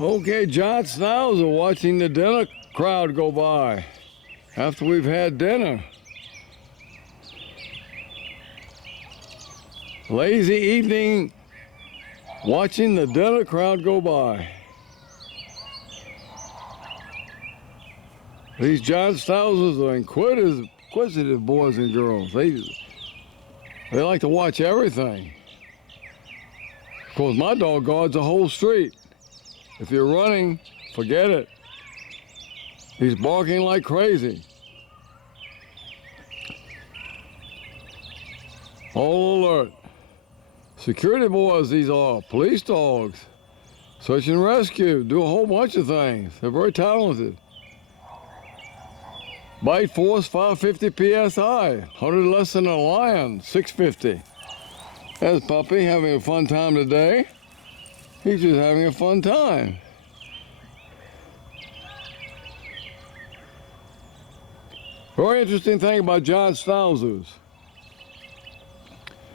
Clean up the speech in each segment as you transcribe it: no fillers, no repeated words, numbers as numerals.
Okay, John Schnauzer watching the dinner crowd go by after we've had dinner. Lazy evening watching the dinner crowd go by. These John Schnauzers are inquisitive boys and girls. They like to watch everything. Of course, my dog guards the whole street. If you're running, forget it. He's barking like crazy. All alert. Security boys, these are police dogs. Search and rescue, do a whole bunch of things. They're very talented. Bite force 550 psi, 100 less than a lion, 650. There's Puppy having a fun time today. He's just having a fun time. Very interesting thing about John Schnauzers.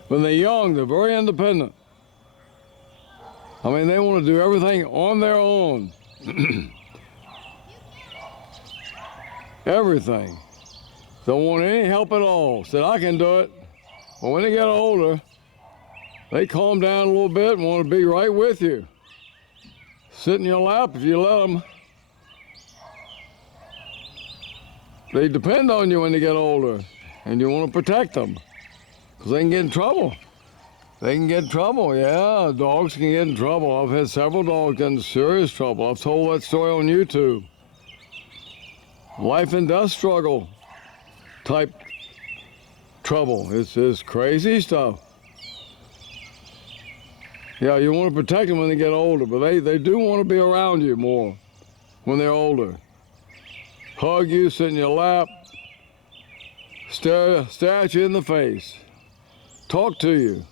When they're young, they're very independent. I mean, they want to do everything on their own. Everything. Don't want any help at all. Said, I can do it. But when they get older, they calm down a little bit and want to be right with you. Sit in your lap if you let them. They depend on you when they get older, and you want to protect them, because they can get in trouble. They can get in trouble, yeah, dogs can get in trouble. I've had several dogs get in serious trouble. I've told that story on YouTube. Life and death struggle type trouble. It's crazy stuff. Yeah, you want to protect them when they get older, but they do want to be around you more when they're older. Hug you, sit in your lap, stare at you in the face, talk to you.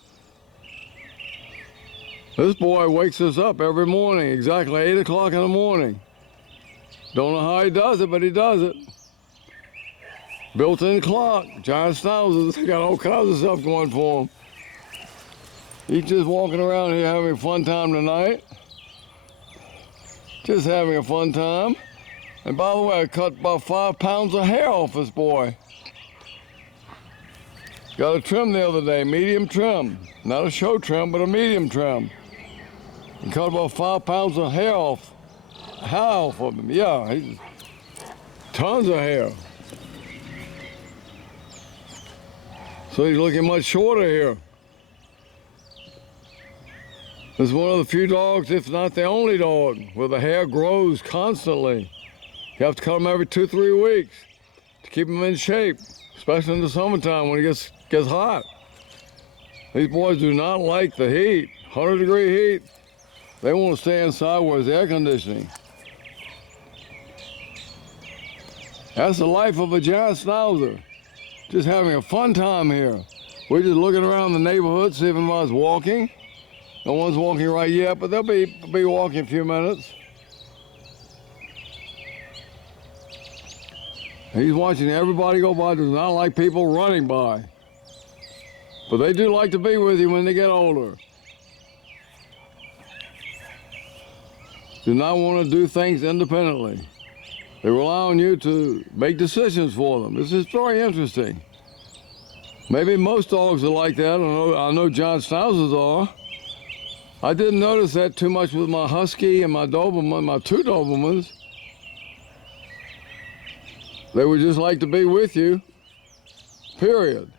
This boy wakes us up every morning, exactly 8 o'clock in the morning. Don't know how he does it, but he does it. Built-in clock. John Schnauzer's got all kinds of stuff going for him. He's just walking around here having a fun time tonight. Just having a fun time. And by the way, I cut about 5 pounds of hair off this boy. Got a trim the other day, medium trim. Not a show trim, but a medium trim. And cut about 5 pounds of hair off. How of him? Yeah, tons of hair. So he's looking much shorter here. It's one of the few dogs, if not the only dog, where the hair grows constantly. You have to cut them every 2-3 weeks to keep them in shape, especially in the summertime when it gets hot. These boys do not like the heat, 100-degree heat. They want to stay inside where there's air conditioning. That's the life of a John Schnauzer. Just having a fun time here. We're just looking around the neighborhood, see if anybody's walking. No one's walking right yet, but they'll be walking in a few minutes. He's watching everybody go by. Does not like people running by. But they do like to be with you when they get older. Do not want to do things independently. They rely on you to make decisions for them. This is very interesting. Maybe most dogs are like that. I know John Schnauzers are. I didn't notice that too much with my Husky and my Doberman, my 2 Dobermans. They would just like to be with you, period.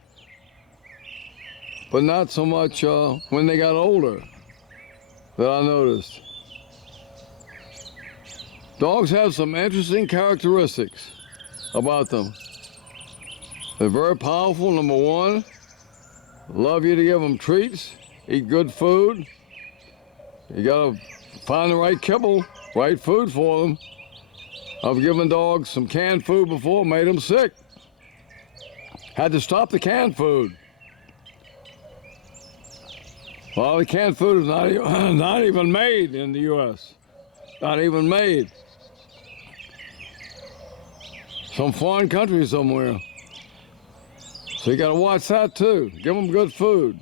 But not so much when they got older that I noticed. Dogs have some interesting characteristics about them. They're very powerful, number one. Love you to give them treats, eat good food. You gotta find the right kibble, right food for them. I've given dogs some canned food before, made them sick. Had to stop the canned food. Well, the canned food is not even made in the U.S. Not even made. Some foreign country somewhere. So you gotta watch that too. Give them good food.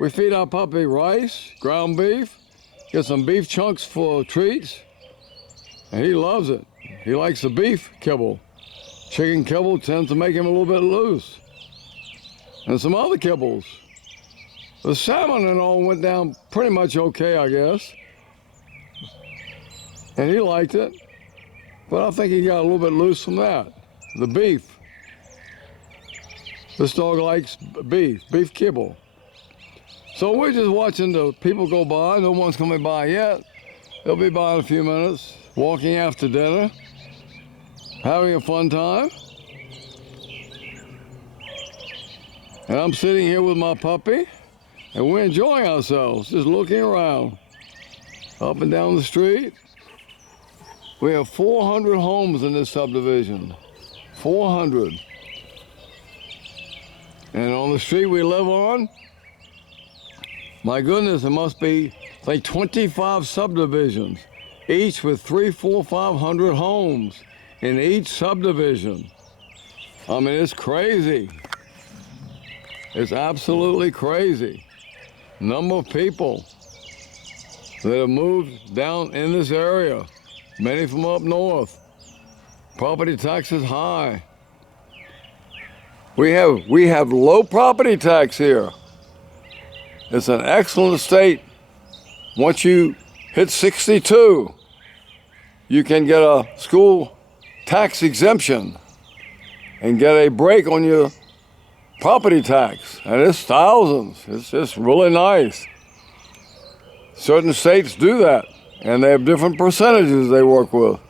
We feed our puppy rice, ground beef, get some beef chunks for treats, and he loves it. He likes the beef kibble. Chicken kibble tends to make him a little bit loose. And some other kibbles. The salmon and all went down pretty much okay, I guess. And he liked it. But I think he got a little bit loose from that. The beef. This dog likes beef kibble. So we're just watching the people go by. No one's coming by yet. They'll be by in a few minutes, walking after dinner, having a fun time. And I'm sitting here with my puppy, and we're enjoying ourselves, just looking around, up and down the street. We have 400 homes in this subdivision, 400. And on the street we live on, my goodness, there must be like 25 subdivisions, each with 300, 400, 500 homes in each subdivision. I mean, it's crazy. It's absolutely crazy. Number of people that have moved down in this area, many from up north. Property taxes high. We have low property tax here. It's an excellent state. Once you hit 62, you can get a school tax exemption and get a break on your property tax. And it's thousands. It's just really nice. Certain states do that, and they have different percentages they work with.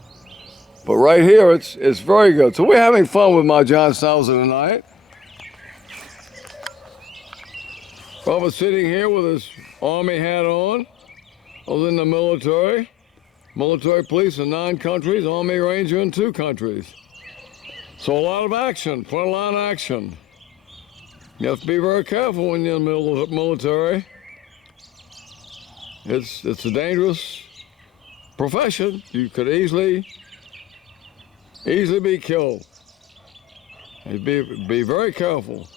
But right here, it's very good. So we're having fun with my John Schnauzer tonight. Robert sitting here with his Army hat on. I was in the military police in 9 countries, Army Ranger in 2 countries. So a lot of action, front-line action. You have to be very careful when you're in the military. It's a dangerous profession. You could easily be killed. You'd be very careful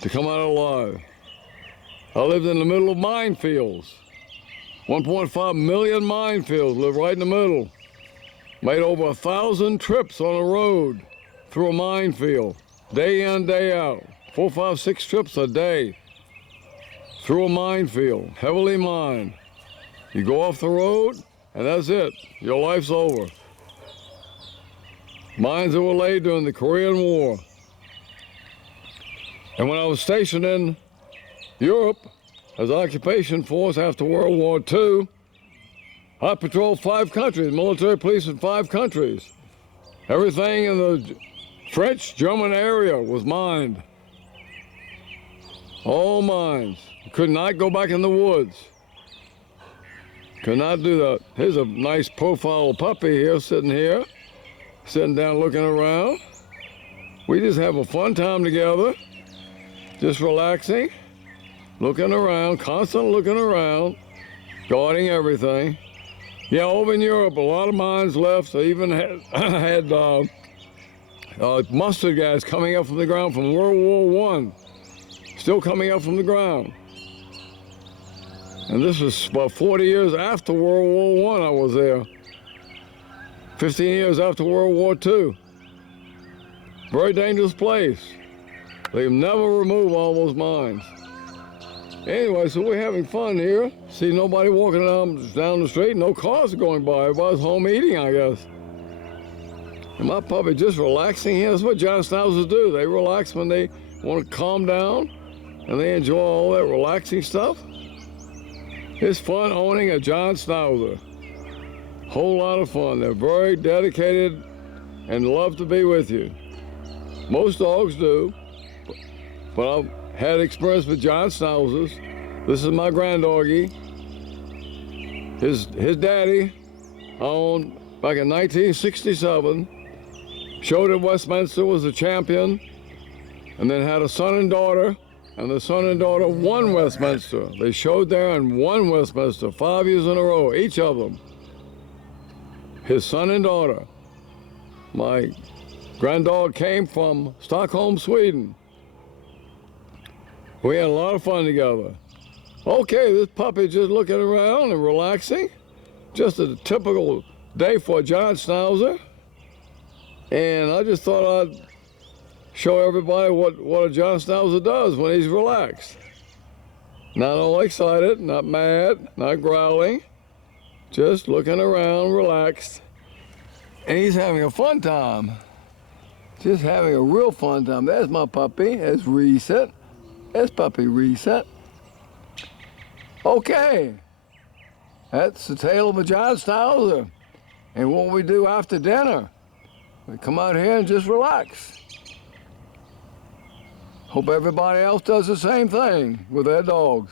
to come out alive. I lived in the middle of minefields. 1.5 million minefields, lived right in the middle. Made over 1,000 trips on a road through a minefield, day in, day out. 4, 5, 6 trips a day through a minefield, heavily mined. You go off the road, and that's it. Your life's over. Mines that were laid during the Korean War. And when I was stationed in Europe as occupation force after World War II, I patrolled 5 countries, military police in 5 countries. Everything in the French, German area was mined. All mines. Could not go back in the woods. Could not do that. Here's a nice profile puppy here, sitting down looking around. We just have a fun time together, just relaxing, looking around, constantly looking around, guarding everything. Yeah, over in Europe, a lot of mines left. They even had mustard gas coming up from the ground from World War I, still coming up from the ground. And this is about 40 years after World War I was there. 15 years after World War II. Very dangerous place. They've never removed all those mines. Anyway, so we're having fun here. See nobody walking down the street, no cars going by. Everybody's home eating, I guess. And my puppy just relaxing here. That's what John Schnauzers do. They relax when they want to calm down, and they enjoy all that relaxing stuff. It's fun owning a John Schnauzer. Whole lot of fun. They're very dedicated and love to be with you. Most dogs do, but I've had experience with John Schnauzers. This is my granddoggy. His daddy owned back in 1967. Showed at Westminster, was a champion, and then had a son and daughter. And the son and daughter won Westminster. They showed there and won Westminster 5 years in a row, each of them. His son and daughter. My granddog came from Stockholm, Sweden. We had a lot of fun together. Okay, this puppy just looking around and relaxing. Just a typical day for a John Schnauzer, and I just thought I'd show everybody what a John Schnauzer does when he's relaxed. Not all excited, not mad, not growling, just looking around, relaxed. And he's having a fun time. Just having a real fun time. There's my puppy. There's Reset. There's puppy Reset. Okay. That's the tale of a John Schnauzer. And what we do after dinner, we come out here and just relax. Hope everybody else does the same thing with their dogs.